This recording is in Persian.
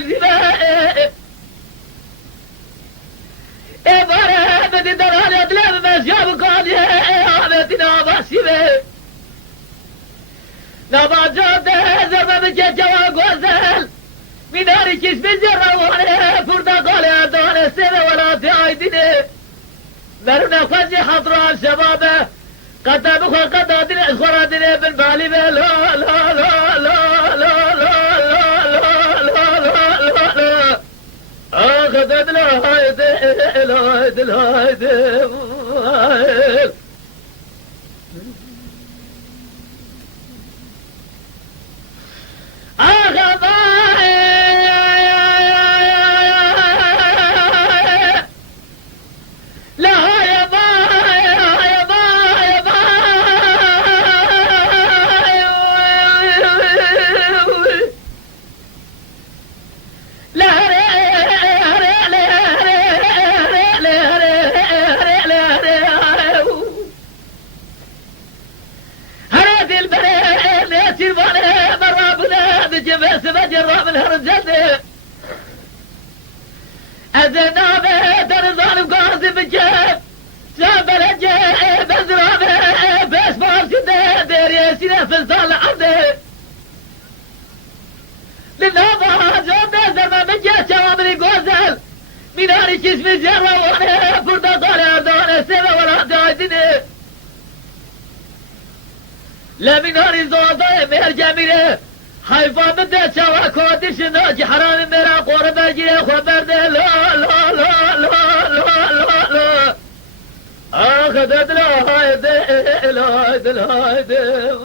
جلسي باره بدي دران ادلم مشياب قاضي عمتنا باشيبه نباجاده زربه بكي جوا غزل میناری کش بجروانه پرتقاله دانسته ولاتی آیدینه مرون خواجی حضران شبابه قطع بخوا قطع دینه اشخورا دینه بالبالی به لا لا لا لا لا لا لا لا لا لا لا آخذت الهايده الهايده الهايده جرب الهرجة أذنابه درزان قاضي بجيب شاب الجيب أزرابه بس فارشده ديري سينة فزال عرضه للنابه جوده زرما بجيب شوامري قوزل ميناري كسم جروانه پرتقال اردانه سيبه ولا دايدينه لميناري زوده مهر جميله حیفان ده چوا کادشنا که حرام مرا قربه گیره خبر ده لا لا لا لا لا لا لا آخذت لا هایده لا هایده لا هایده